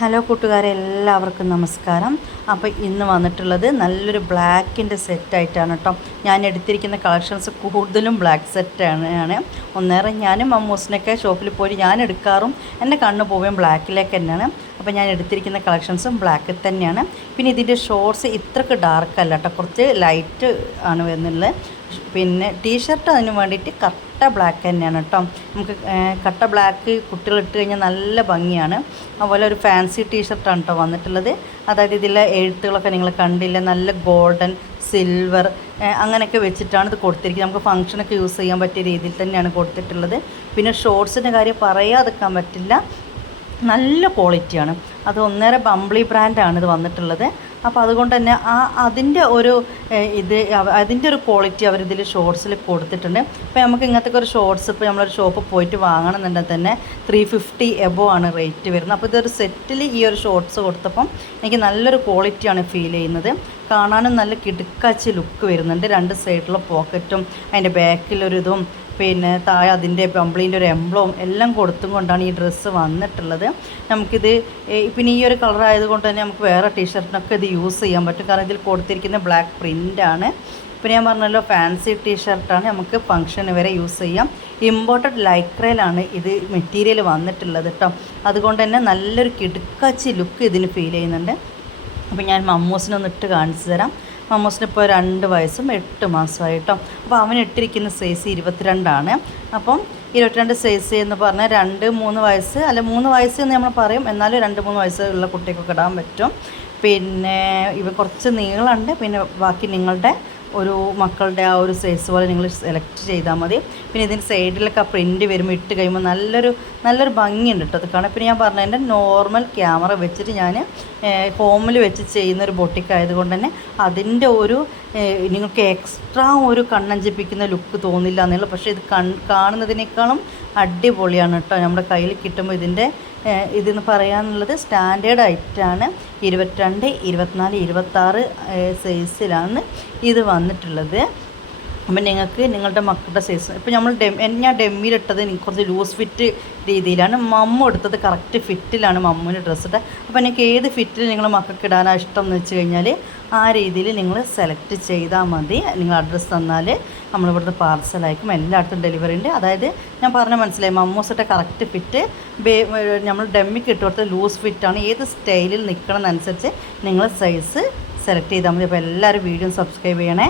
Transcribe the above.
Hello കൂട്ടുകാരെ എല്ലാവർക്കും നമസ്കാരം. അപ്പോൾ ഇന്ന് വന്നിട്ടുള്ളത് നല്ലൊരു ബ്ലാക്കിന്റെ സെറ്റായിട്ടാണ് കേട്ടോ ഞാൻ എടുത്തിരിക്കുന്ന കളക്ഷൻസ് കൂടുതലും ബ്ലാക്ക് സെറ്റാണ് ഒന്നേറെ ഞാനും മമ്മൂസിനൊക്കെ ഷോപ്പിൽ പോയി ഞാൻ എടുക്കാറും. എന്റെ കണ്ണ് പോവുകയും ബ്ലാക്കിലേക്ക് തന്നെയാണ്. അപ്പോൾ ഞാൻ എടുത്തിരിക്കുന്ന കളക്ഷൻസും ബ്ലാക്കിൽ തന്നെയാണ്. പിന്നെ ഇതിന്റെ ഷോർട്സ് ഇത്രക്ക് ഡാർക്ക് അല്ല കേട്ടോ. കുറച്ച് ലൈറ്റ് ആണ് വരുന്നുള്ളത് പിന്നെ ടീഷർട്ട് അതിന് വേണ്ടിയിട്ട് കട്ട ബ്ലാക്ക് തന്നെയാണ് കേട്ടോ. നമുക്ക് കട്ട ബ്ലാക്ക് കുട്ടികൾ ഇട്ട് കഴിഞ്ഞാൽ നല്ല ഭംഗിയാണ്. അതുപോലെ ഒരു ഫാൻസി ടീഷർട്ടാണ് കേട്ടോ വന്നിട്ടുള്ളത്. അതായത് ഇതിലെ എഴുത്തുകളൊക്കെ നിങ്ങൾ കണ്ടില്ല? നല്ല ഗോൾഡൻ സിൽവർ അങ്ങനെയൊക്കെ വെച്ചിട്ടാണ് ഇത് കൊടുത്തിരിക്കുന്നത്. നമുക്ക് ഫംഗ്ഷനൊക്കെ യൂസ് ചെയ്യാൻ പറ്റിയ രീതിയിൽ തന്നെയാണ് കൊടുത്തിട്ടുള്ളത്. പിന്നെ ഷോർട്സിന്റെ കാര്യം പറയാതെക്കാൻ പറ്റില്ല. നല്ല ക്വാളിറ്റിയാണ്. അത് ഒന്നേറെ ബംബ്ലി ബ്രാൻഡാണ് ഇത് വന്നിട്ടുള്ളത്. അപ്പോൾ അതുകൊണ്ട് തന്നെ ആ അതിന്റെ ഒരു ഇത് അതിന്റെ ഒരു ക്വാളിറ്റി അവരിതിൽ ഷോർട്സിൽ കൊടുത്തിട്ടുണ്ട്. ഇപ്പോൾ നമുക്ക് ഇങ്ങനത്തെ ഒരു ഷോർട്സ് ഇപ്പോൾ നമ്മളൊരു ഷോപ്പിൽ പോയിട്ട് വാങ്ങണമെന്നുണ്ടെങ്കിൽ തന്നെ ത്രീ ഫിഫ്റ്റി എബോ ആണ് റേറ്റ് വരുന്നത്. അപ്പോൾ ഇതൊരു സെറ്റിൽ ഈ ഒരു ഷോർട്സ് കൊടുത്തപ്പം എനിക്ക് നല്ലൊരു ക്വാളിറ്റിയാണ് ഫീൽ ചെയ്യുന്നത്. കാണാനും നല്ല കിടുക്കാച്ച് ലുക്ക് വരുന്നുണ്ട്. രണ്ട് സൈഡിലുള്ള പോക്കറ്റും അതിന്റെ ബാക്കിലൊരിതും പിന്നെ താഴെ അതിന്റെ പമ്പിളിന്റെ ഒരു എംബ്ലവും എല്ലാം കൊടുത്തും കൊണ്ടാണ് ഈ ഡ്രസ്സ് വന്നിട്ടുള്ളത്. നമുക്കിത് പിന്നെ ഈ ഒരു കളർ ആയതുകൊണ്ട് തന്നെ നമുക്ക് വേറെ ടീഷർട്ടിനൊക്കെ ഇത് യൂസ് ചെയ്യാൻ പറ്റും. കാരണം ഇതിൽ കൊടുത്തിരിക്കുന്ന ബ്ലാക്ക് പ്രിന്റാണ് പിന്നെ ഞാൻ പറഞ്ഞല്ലോ ഫാൻസി ടീഷർട്ടാണ് നമുക്ക് ഫംഗ്ഷന് വരെ യൂസ് ചെയ്യാം. ഇമ്പോർട്ടഡ് ലൈക്രയിലാണ് ഇത് മെറ്റീരിയൽ വന്നിട്ടുള്ളത് കേട്ടോ അതുകൊണ്ട് തന്നെ നല്ലൊരു കിടുക്കാച്ചി ലുക്ക് ഇതിന് ഫീൽ ചെയ്യുന്നുണ്ട്. അപ്പോൾ ഞാൻ മമ്മൂസിനൊന്നിട്ട് കാണിച്ചു തരാം. മമ്മൂസിന് ഇപ്പോൾ രണ്ട് വയസ്സും എട്ട് മാസമായിട്ടോ. അപ്പോൾ അവൻ ഇട്ടിരിക്കുന്ന സൈസ് ഇരുപത്തിരണ്ടാണ്. അപ്പം ഇരുപത്തിരണ്ട് സൈസ് എന്ന് പറഞ്ഞാൽ രണ്ട് മൂന്ന് വയസ്സ് അല്ല മൂന്ന് വയസ്സ് എന്ന് നമ്മൾ പറയും. എന്നാലും രണ്ട് മൂന്ന് വയസ്സുള്ള കുട്ടികൾക്ക് ഇടാൻ പറ്റും. പിന്നെ ഇവ കുറച്ച് നീളമുണ്ട്. പിന്നെ ബാക്കി നിങ്ങളുടെ ഒരു മക്കളുടെ ആ ഒരു സൈസ് പോലെ നിങ്ങൾ സെലക്ട് ചെയ്താൽ മതി. പിന്നെ ഇതിന്റെ സൈഡിലൊക്കെ ആ പ്രിന്റ് വരുമ്പോൾ ഇട്ട് കഴിയുമ്പോൾ നല്ലൊരു നല്ലൊരു ഭംഗിയുണ്ട് കേട്ടോ അത് കാണാൻ പിന്നെ ഞാൻ പറഞ്ഞ എന്റെ നോർമൽ ക്യാമറ വെച്ചിട്ട് ഞാൻ ഹോമിൽ വെച്ച് ചെയ്യുന്ന ഒരു ബൊട്ടിക് ആയതുകൊണ്ട് തന്നെ അതിന്റെ ഒരു നിങ്ങൾക്ക് എക്സ്ട്രാ ഒരു കണ്ണഞ്ചിപ്പിക്കുന്ന ലുക്ക് തോന്നില്ല എന്നുള്ളത് പക്ഷേ ഇത് കൺ കാണുന്നതിനേക്കാളും അടിപൊളിയാണ് കേട്ടോ നമ്മുടെ കയ്യിൽ കിട്ടുമ്പോൾ ഇതിന്റെ ഇതെന്ന് പറയാനുള്ളത് സ്റ്റാൻഡേർഡ് ഐറ്റാണ് ഇരുപത്തിരണ്ട് ഇരുപത്തിനാല് ഇരുപത്താറ് സൈസിലാണ് ഇത് വന്നിട്ടുള്ളത്. അപ്പം നിങ്ങൾക്ക് നിങ്ങളുടെ മക്കളുടെ സൈസ് ഇപ്പം നമ്മൾ ഡെം ഞാൻ ഡെമ്മിയിലിട്ടത് എനിക്ക് കുറച്ച് ലൂസ് ഫിറ്റ് രീതിയിലാണ്. മമ്മ എടുത്തത് കറക്റ്റ് ഫിറ്റിലാണ് മമ്മൂന്റെ ഡ്രസ്സ് ഇട്ടത്. അപ്പോൾ നിങ്ങൾക്ക് ഏത് ഫിറ്റിൽ നിങ്ങൾ മക്കൾക്ക് ഇടാനാണ് ഇഷ്ടം എന്ന് വെച്ച് കഴിഞ്ഞാൽ ആ രീതിയിൽ നിങ്ങൾ സെലക്ട് ചെയ്താൽ മതി. നിങ്ങൾ അഡ്രസ്സ് തന്നാൽ നമ്മളിവിടുത്തെ പാർസൽ അയക്കും. എല്ലായിടത്തും ഡെലിവറി ഉണ്ട്. അതായത് ഞാൻ പറഞ്ഞ മനസ്സിലായി. മമ്മൂസിന്റെ കറക്റ്റ് ഫിറ്റ് ബേ നമ്മൾ ഡെമ്മിക്ക് ഇട്ട് കൊടുത്ത ലൂസ് ഫിറ്റാണ് ഏത് സ്റ്റൈലിൽ നിൽക്കണം എന്നനുസരിച്ച് നിങ്ങൾ സൈസ് സെലക്ട് ചെയ്താൽ മതി. അപ്പോൾ എല്ലാവരും വീഡിയോ സബ്സ്ക്രൈബ് ചെയ്യണേ.